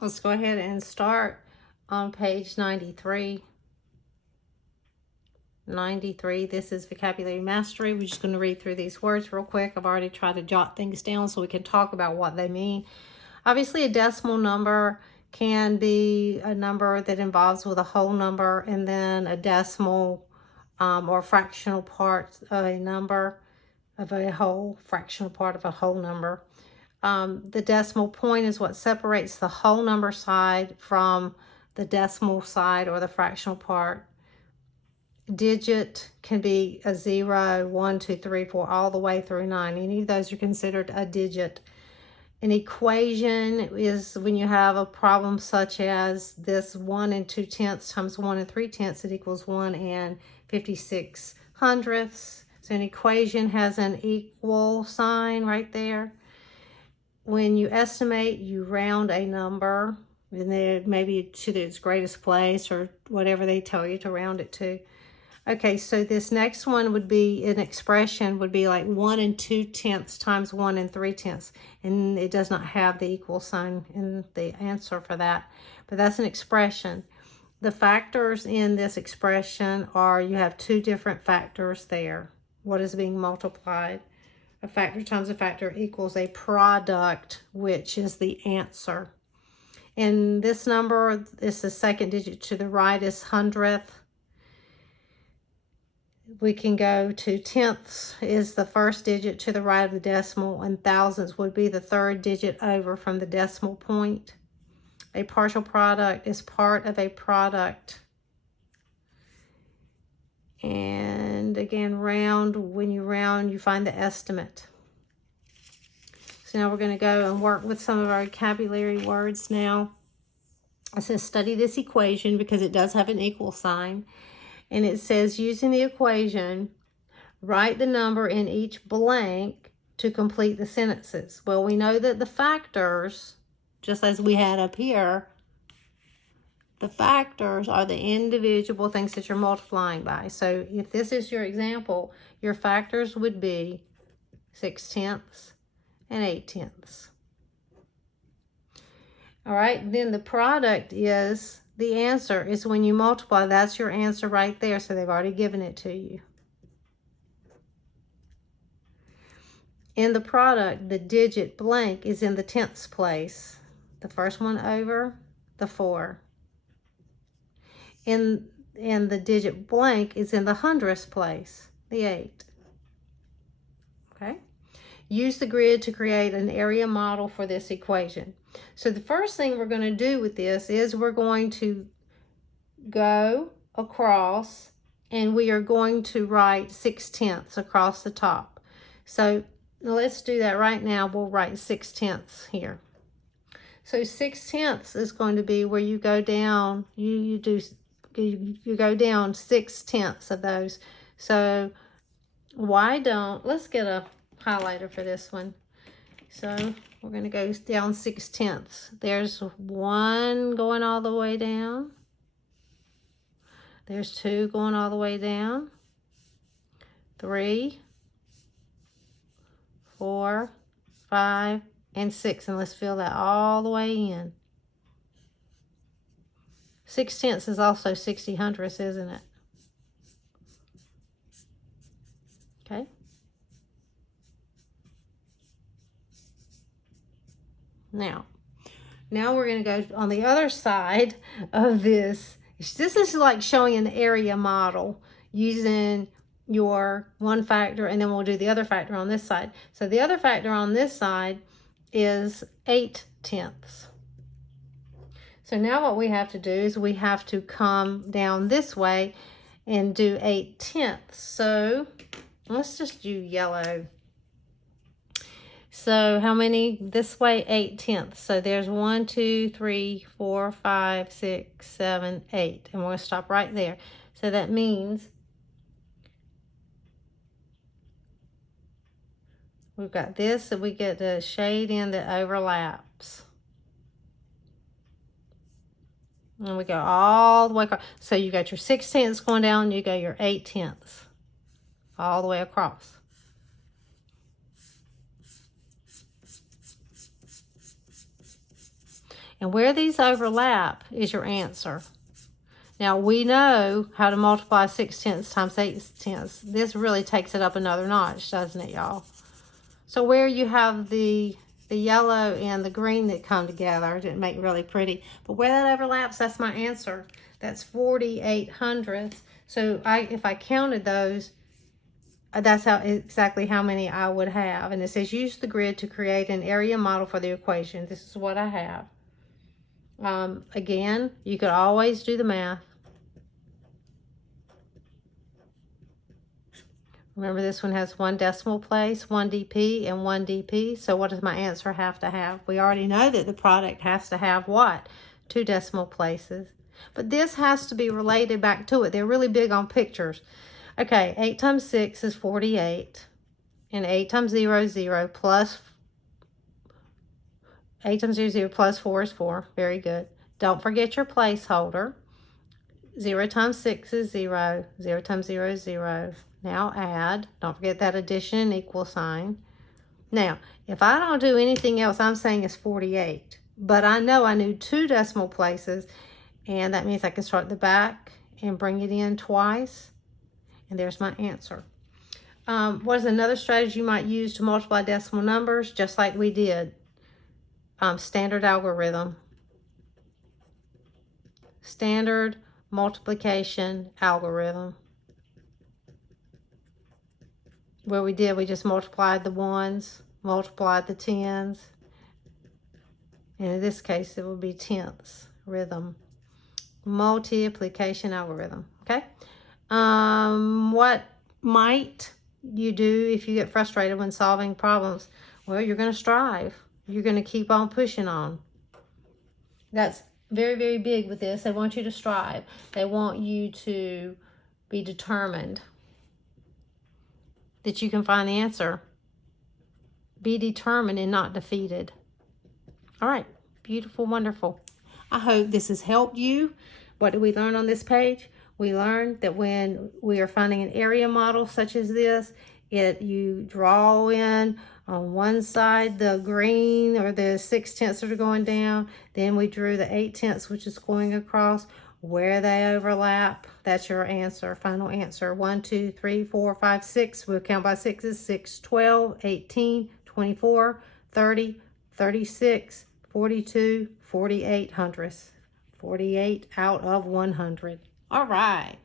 Let's go ahead and start on page 93. 93, this is vocabulary mastery. We're just going to read through these words real quick. I've already tried to jot things down so we can talk about what they mean. Obviously, a decimal number can be a number that involves with a whole number, and then a decimal or fractional part of a number, of a whole, fractional part of a whole number. The decimal point is what separates the whole number side from the decimal side or the fractional part. Digit can be a 0, 1, 2, 3, 4, all the way through 9. Any of those are considered a digit. An equation is when you have a problem such as this 1 and 2/10 times 1 and 3/10, it equals 1 and 56/100. So an equation has an equal sign right there. When you estimate, you round a number, and then maybe to its greatest place or whatever they tell you to round it to. Okay, so this next one would be an expression, would be like 1 and 2/10 times 1 and 3/10. And it does not have the equal sign in the answer for that. But that's an expression. The factors in this expression are, you have two different factors there. What is being multiplied? A factor times a factor equals a product, which is the answer. And this number is the second digit to the right is hundredth. We can go to tenths is the first digit to the right of the decimal, and thousands would be the third digit over from the decimal point. A partial product is part of a product. And again, round, when you round, you find the estimate. So now we're going to go and work with some of our vocabulary words now. It says study this equation because it does have an equal sign. And it says, using the equation, write the number in each blank to complete the sentences. Well, we know that the factors, just as we had up here, the factors are the individual things that you're multiplying by. So if this is your example, your factors would be 6/10 and 8/10. All right, then the product is, the answer is when you multiply, that's your answer right there. So they've already given it to you. In the product, the digit blank is in the tenths place. The first one over the 4. And the digit blank is in the hundredths place, the 8. Okay? Use the grid to create an area model for this equation. So the first thing we're going to do with this is we're going to go across, and we are going to write 6/10 across the top. So let's do that right now. We'll write 6/10 here. So 6/10 is going to be where you go down, you go down 6/10 of those. So let's get a highlighter for this one. So we're going to go down 6/10. There's 1 going all the way down. There's 2 going all the way down. 3, 4, 5, and 6. And let's fill that all the way in. 6/10 is also 60/100, isn't it? Okay. Now we're going to go on the other side of this. This is like showing an area model using your one factor, and then we'll do the other factor on this side. So the other factor on this side is 8/10. So now what we have to do is we have to come down this way and do 8/10. So let's just do yellow. So how many this way? 8/10. So there's 1, 2, 3, 4, 5, 6, 7, 8. And we're going to stop right there. So that means we've got this, and we get the shade in that overlaps. And we go all the way across. So you got your 6/10 going down, you go your 8/10 all the way across. And where these overlap is your answer. Now, we know how to multiply 6/10 times 8/10. This really takes it up another notch, doesn't it, y'all? So where you have the yellow and the green that come together, didn't make it really pretty, but where that overlaps, that's my answer. That's 48 hundredths. So if I counted those, that's exactly how many I would have. And it says use the grid to create an area model for the equation. This is what I have. Again, you could always do the math. Remember, this one has 1 decimal place, 1 dp, and 1 dp. So what does my answer have to have? We already know that the product has to have what? 2 decimal places. But this has to be related back to it. They're really big on pictures. Okay, 8 times 6 is 48. And 8 times 0 is 0 plus 8 times 0 is 0 plus 4 is 4. Very good. Don't forget your placeholder. 0 times 6 is 0. 0 times 0 is 0. Now add. Don't forget that addition and equal sign. Now, if I don't do anything else, I'm saying it's 48. But I know I knew 2 decimal places, and that means I can start at the back and bring it in twice. And there's my answer. What is another strategy you might use to multiply decimal numbers? Just like we did. Standard algorithm. Standard multiplication algorithm. Where we just multiplied the ones, multiplied the tens. And in this case, it would be tenths rhythm. Multiplication algorithm, okay? What might you do if you get frustrated when solving problems? Well, you're going to strive. You're going to keep on pushing on. That's very, very big with this. They want you to strive. They want you to be determined that you can find the answer. Be determined and not defeated. All right, beautiful, wonderful. I hope this has helped you. What did we learn on this page? We learned that when we are finding an area model such as this, you draw in on one side the green or the 6/10 that are going down. Then we drew the 8/10, which is going across. Where they overlap, that's your answer, final answer. 1, 2, 3, 4, 5, 6. We'll count by sixes. 6, 12, 18, 24, 30, 36, 42, 48 hundredths. 48 out of 100. All right.